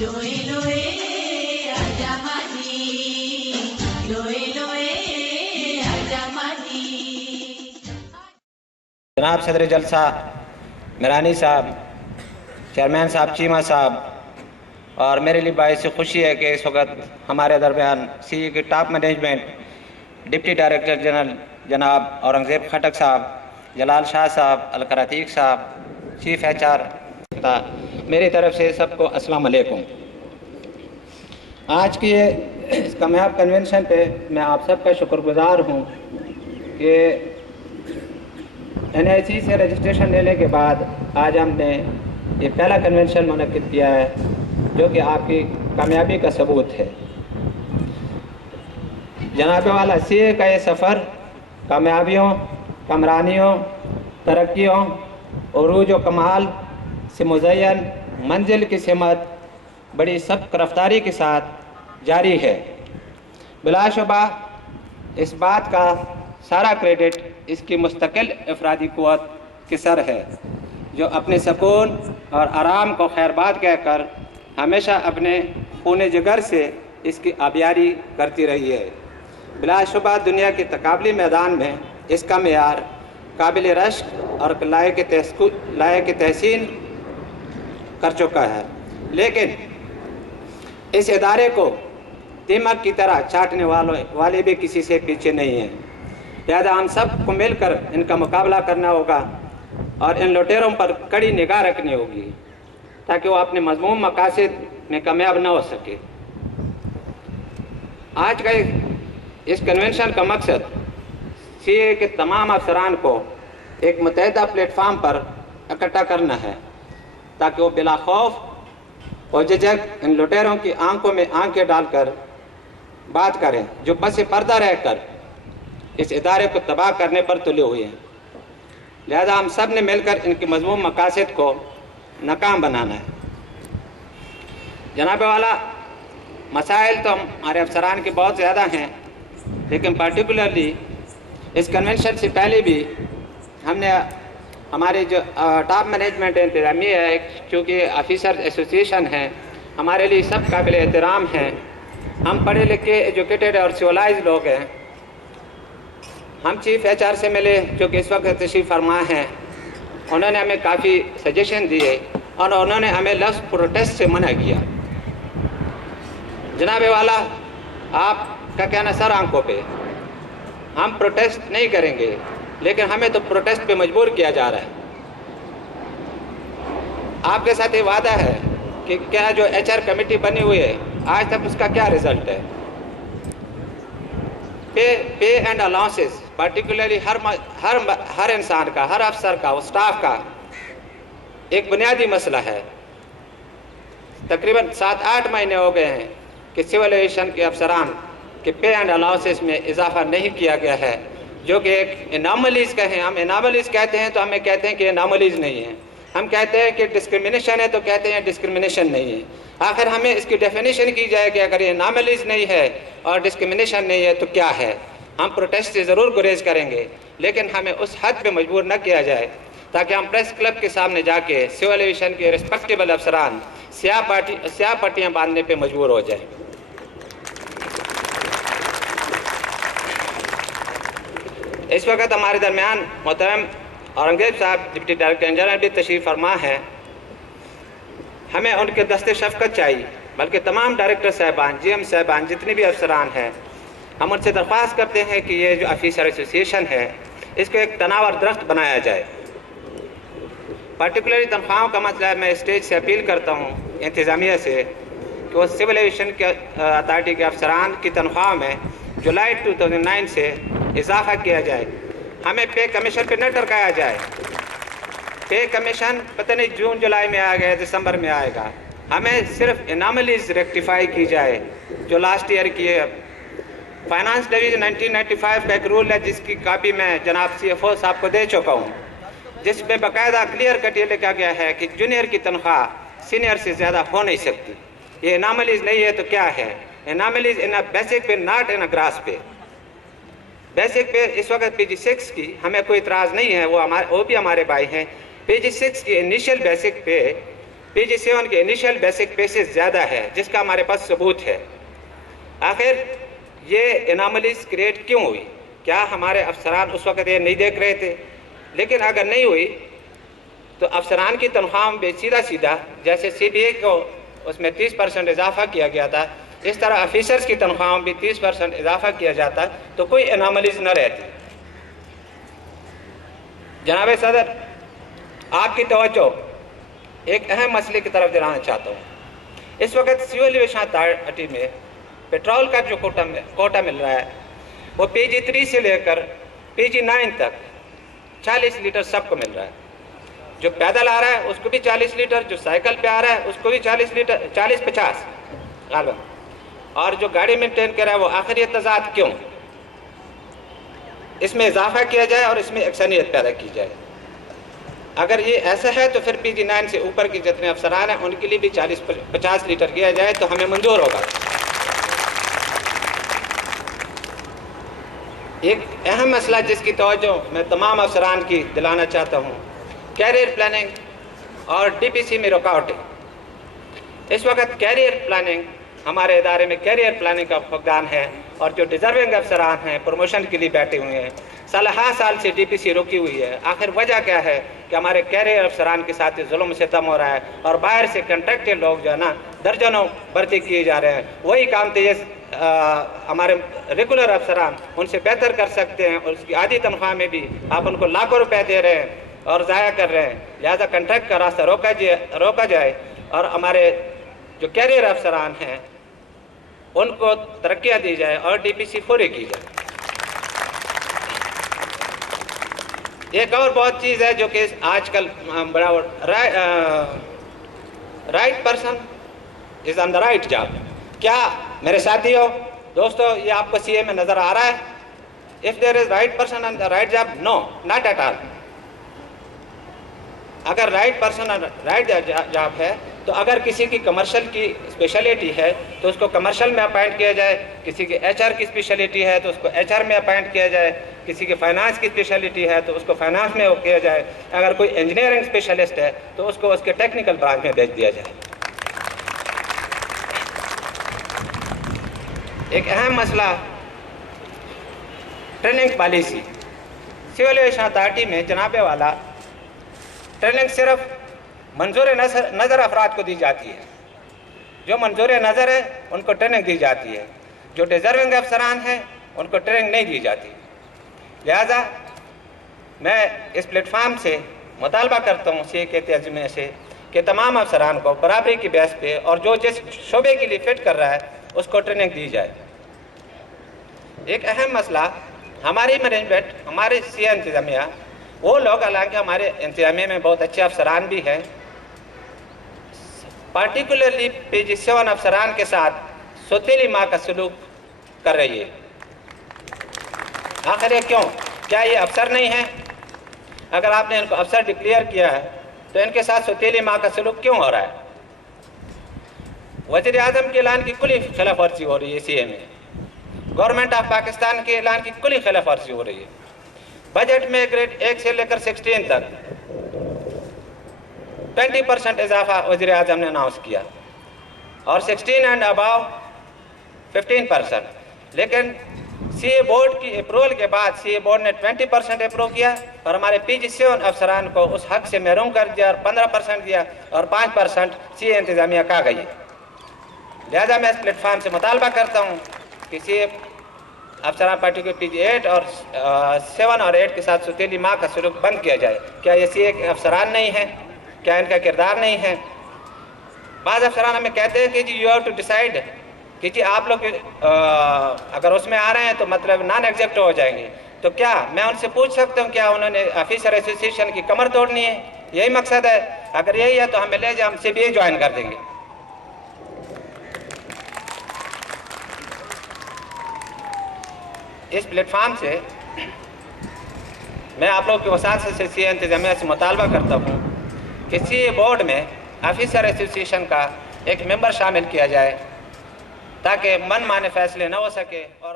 लोए लोए आजा माही, लोए लोए आजा माही। जनाब सदर जलसा मिरानी साहब, चेयरमैन साहब चीमा साहब, और मेरे लिए बाइस खुशी है कि इस वक्त हमारे दरमियान सी की top management, deputy director general जनाब औरंगज़ेब खटक साहब, जलाल शाह साहब, अलकर अतीक साहब, चीफ HR, मेरी तरफ से सबको अस्सलाम वालेकुम। आज की इस कामयाब कन्वेंशन पे मैं आप सबका शुक्रगुजार हूँ कि NIC से रजिस्ट्रेशन लेने के बाद आज हमने ये पहला कन्वेंशन मुनक्किद किया है, जो कि आपकी कामयाबी का सबूत है। जनाब वाला CA का ये सफ़र कामयाबियों, कमरानियों, तरक्कियों, उरूज व कमाल से मुज़य्यन मंजिल की सिमत बड़ी सब्क़ रफ्तारी के साथ जारी है। बिलाशुबा इस बात का सारा क्रेडिट इसकी मुस्तकिल अफरादी क़ुव्वत के सर है, जो अपने सुकून और आराम को खैरबाद कहकर हमेशा अपने खून जिगर से इसकी आबियारी करती रही है। बिलाशुबा दुनिया के तकाबली मैदान में इसका मेयार काबिल रश्क और लायक तहसीन कर चुका है, लेकिन इस इदारे को दीमक की तरह चाटने वाले भी किसी से पीछे नहीं हैं। लिहाजा हम सब को मिलकर इनका मुकाबला करना होगा और इन लुटेरों पर कड़ी निगाह रखनी होगी, ताकि वो अपने मज़मूम मकासद में कामयाब न हो सके। आज का इस कन्वेंशन का मकसद CA के तमाम अफसरान को एक मुतहदा प्लेटफार्म पर इकट्ठा करना है, ताकि वो बिला खौफ और झिझक इन लुटेरों की आंखों में आंखें डालकर बात करें, जो पस पर्दा रहकर इस इदारे को तबाह करने पर तुले हुए हैं। लिहाजा हम सब ने मिलकर इनके मज़मूम मकासद को नाकाम बनाना है। जनाब वाला मसाइल तो हमारे अफसरान के बहुत ज़्यादा हैं, लेकिन पार्टिकुलरली इस कन्वेंशन से पहले भी हमने हमारे जो टॉप मैनेजमेंट इंतज़ामिया है, चूँकि ऑफिसर एसोसिएशन है, हमारे लिए सब काबिल एहतराम हैं। हम पढ़े लिखे एजुकेटेड और सिविलाइज लोग हैं। हम चीफ HR से मिले, जो कि इस वक्त तशरीफ़ फरमा हैं। उन्होंने हमें काफ़ी सजेशन दिए और उन्होंने हमें लफ्ज़ प्रोटेस्ट से मना किया। जनाब वाला आपका कहना सर आंखों पे, हम प्रोटेस्ट नहीं करेंगे, लेकिन हमें तो प्रोटेस्ट पे मजबूर किया जा रहा है। आपके साथ ये वादा है कि क्या जो HR कमेटी बनी हुई है, आज तक उसका क्या रिज़ल्ट है। पे एंड अलाउंसेस पार्टिकुलरली हर इंसान का, हर अफसर का, उस स्टाफ का एक बुनियादी मसला है। तकरीबन 7-8 महीने हो गए हैं कि सिविल एविएशन के अफसरान के पे एंड अलाउंसेस में इजाफा नहीं किया गया है, जो कि एक एनामलीज़ कहें। हम एनामलीज़ कहते हैं तो हमें कहते हैं कि एनामलीज़ नहीं है। हम कहते हैं कि डिस्क्रिमिनेशन है तो कहते हैं डिस्क्रिमिनेशन नहीं है। आखिर हमें इसकी डेफिनेशन की जाए कि अगर ये एनामलीज़ नहीं है और डिस्क्रिमिनेशन नहीं है तो क्या है। हम प्रोटेस्ट से ज़रूर गुरेज करेंगे, लेकिन हमें उस हद पे मजबूर न किया जाए ताकि हम प्रेस क्लब के सामने जाके सिविल एविएशन के रिस्पेक्टेबल अफसरान स्याह पट्टियाँ बांधने पे मजबूर हो जाए। इस वक्त हमारे दरमियान मोहतरम औरंगज़ेब साहब डिप्टी डायरेक्टर जनरल भी तशरीफ़ फरमा है। हमें उनके दस्ते शफ़क़त चाहिए, बल्कि तमाम डायरेक्टर साहबान, GM साहबान, जितने भी अफसरान हैं, हम उनसे दरख्वास्त करते हैं कि ये जो ऑफिसर एसोसिएशन है, इसको एक तनावर दरख्त बनाया जाए। पार्टिकुलरली तनख्वाहों का मसला है। मैं स्टेज से अपील करता हूँ इंतज़ामिया से कि वो सिविल एविएशन के अथॉरिटी के अफसरान की तनख्वाह में जुलाई 2009 से इजाफा किया जाए। हमें पे कमीशन पे न टरकाया जाए। पे कमीशन पता नहीं जून जुलाई में आएगा, दिसंबर में आएगा। हमें सिर्फ एनामलीज रेक्टिफाई की जाए जो लास्ट ईयर की है। फाइनेंस डिवीजन 1995 का एक रूल है, जिसकी कापी मैं जनाब CFO साहब को दे चुका हूँ, जिसमें बाकायदा क्लियर कट ये लिखा गया है कि जूनियर की तनख्वाह सीनियर से ज़्यादा हो नहीं सकती। ये एनामलीज नहीं है तो क्या है? एनामलीज इन अ बेसिक पे, नॉट इन अ ग्रास पे। बेसिक पे इस वक्त PG6 की हमें कोई इतराज़ नहीं है, वो भी हमारे भाई हैं। PG6 की इनिशियल बेसिक पे PG7 کے انیشیل بیسک پیسز زیادہ ہے، جس کا ہمارے پاس ثبوت ہے۔ آخر یہ اناملیز کریٹ کیوں ہوئی؟ کیا ہمارے افسران اس وقت یہ نہیں دیکھ رہے تھے؟ لیکن اگر نہیں ہوئی تو افسران کی تنخواہوں میں سیدھا سیدھا جیسے CBA کو اس میں 30% اضافہ کیا گیا تھا، اس طرح آفیسرز کی تنخواہوں بھی 30% اضافہ کیا جاتا تو کوئی اناملیز نہ رہتی۔ جناب صدر، آپ کی توجہ ایک اہم مسئلے کی طرف دلانا چاہتا ہوں۔ اس وقت سول ایویشن اتھارٹی میں پیٹرول کا جو کوٹا مل رہا ہے وہ PG3 سے لے کر PG9 تک 40 لیٹر سب کو مل رہا ہے۔ جو پیدل آ رہا ہے اس کو بھی 40 لیٹر، جو سائیکل پہ آ رہا ہے اس کو بھی 40 لیٹر، 40-50 غالباً، اور جو گاڑی مینٹین کر رہا ہے وہ آخر یہ تضاد کیوں؟ اس میں اضافہ کیا جائے اور اس میں یکسانیت پیدا کی جائے۔ اگر یہ ایسا ہے تو پھر PG9 سے اوپر کے جتنے افسران ہیں ان کے لیے بھی 40-50 لیٹر کیا جائے تو ہمیں منظور ہوگا۔ ایک اہم مسئلہ جس کی توجہ میں تمام افسران کی دلانا چاہتا ہوں، کیریئر پلاننگ اور DPC میں رکاوٹیں۔ اس وقت کیریئر پلاننگ ہمارے ادارے میں کیریئر پلاننگ کا فقدان ہے، اور جو ڈیزرونگ افسران ہیں پروموشن کے لیے بیٹھے ہوئے ہیں، سال سے DPC رکی ہوئی ہے۔ آخر وجہ کیا ہے کہ ہمارے کیریئر افسران کے ساتھ ظلم و ستم ہو رہا ہے، اور باہر سے کنٹریکٹڈ لوگ جو ہے نا درجنوں بھرتی کیے جا رہے ہیں۔ وہی کام تیز ہمارے ریگولر افسران ان سے بہتر کر سکتے ہیں، اور اس کی آدھی تنخواہ میں بھی آپ ان کو لاکھوں روپے دے رہے ہیں اور ضائع کر رہے ہیں۔ لہذا کنٹریکٹ کا راستہ روکا جائے اور ہمارے جو کیریئر افسران ہیں ان کو ترقیاں دی جائے اور DPC پوری کی جائے۔ ایک اور بہت چیز ہے جو کہ آج کل right person is on the right job. کیا میرے ساتھیوں دوستو یہ آپ کو CA میں نظر آ رہا ہے؟ if there is right person on the right job, no, not at all۔ اگر رائٹ پرسن رائٹ جاب ہے تو اگر کسی کی کمرشل کی اسپیشلٹی ہے تو اس کو کمرشل میں اپائنٹ کیا جائے، کسی کے HR کی اسپیشلٹی ہے تو اس کو HR میں اپائنٹ کیا جائے، کسی کے فائنانس کی اسپیشلٹی ہے تو اس کو فائنانس میں کیا جائے، اگر کوئی انجینئرنگ اسپیشلسٹ ہے تو اس کو اس کے ٹیکنیکل برانچ میں بھیج دیا جائے۔ ایک اہم مسئلہ training policy. Civil aviation authority میں جناب والا ٹریننگ صرف منظور نظر افراد کو دی جاتی ہے۔ جو منظور نظر ہے ان کو ٹریننگ دی جاتی ہے، جو ڈیزرونگ افسران ہیں ان کو ٹریننگ نہیں دی جاتی۔ لہذا میں اس پلیٹ فارم سے مطالبہ کرتا ہوں CA کے تنظیمے سے کہ تمام افسران کو برابری کی بیس پہ اور جو جس شعبے کے لیے فٹ کر رہا ہے اس کو ٹریننگ دی جائے۔ ایک اہم مسئلہ ہماری مینجمنٹ، ہمارے CA انتظامیہ، وہ لوگ حالانکہ ہمارے انتظامیہ میں بہت اچھے افسران بھی ہیں، پارٹیکولرلی PG7 افسران کے ساتھ سوتیلی ماں کا سلوک کر رہی ہے۔ آخر یہ کیوں؟ کیا یہ افسر نہیں ہیں؟ اگر آپ نے ان کو افسر ڈکلیئر کیا ہے تو ان کے ساتھ سوتیلی ماں کا سلوک کیوں ہو رہا ہے؟ وزیر اعظم کے اعلان کی کلی خلاف ورزی ہو رہی ہے CA میں، گورنمنٹ آف پاکستان کے اعلان کی کلی خلاف ورزی ہو رہی ہے۔ بجٹ میں گریڈ 1 سے لے کر 16 تک 20% اضافہ وزیر اعظم نے اناؤنس کیا، اور 16 اینڈ اباؤ 15%، لیکن CA بورڈ کی اپروول کے بعد CA بورڈ نے 20% اپروو کیا اور ہمارے PG7 افسران کو اس حق سے محروم کر دیا اور 15% دیا اور 5% CA انتظامیہ کہا گئی۔ لہذا میں اس پلیٹ فارم سے مطالبہ کرتا ہوں کہ CA افسران پارٹی کو PG8 اور 7 اور 8 کے ساتھ سوتیلی ماں کا سلوک بند کیا جائے۔ کیا یہ CA کے افسران نہیں ہیں؟ کیا ان کا کردار نہیں ہے؟ بعض افسران ہمیں کہتے ہیں کہ جی یو ہیو ٹو ڈیسائیڈ کہ جی آپ لوگ اگر اس میں آ رہے ہیں تو مطلب نان ایگزیکٹ ہو جائیں گے۔ تو کیا میں ان سے پوچھ سکتا ہوں کیا انہوں نے آفیسر ایسوسی ایشن کی کمر توڑنی ہے؟ یہی مقصد ہے؟ اگر یہی ہے تو ہمیں لے جائیں، ہم CBA جوائن کر دیں گے۔ اس پلیٹ فارم سے میں آپ لوگ کی وساطت سے CA انتظامیہ سے مطالبہ کرتا ہوں کہ CA بورڈ میں آفیسر ایسوسی ایشن کا ایک ممبر شامل کیا جائے تاکہ من مانے فیصلے نہ ہو سکے اور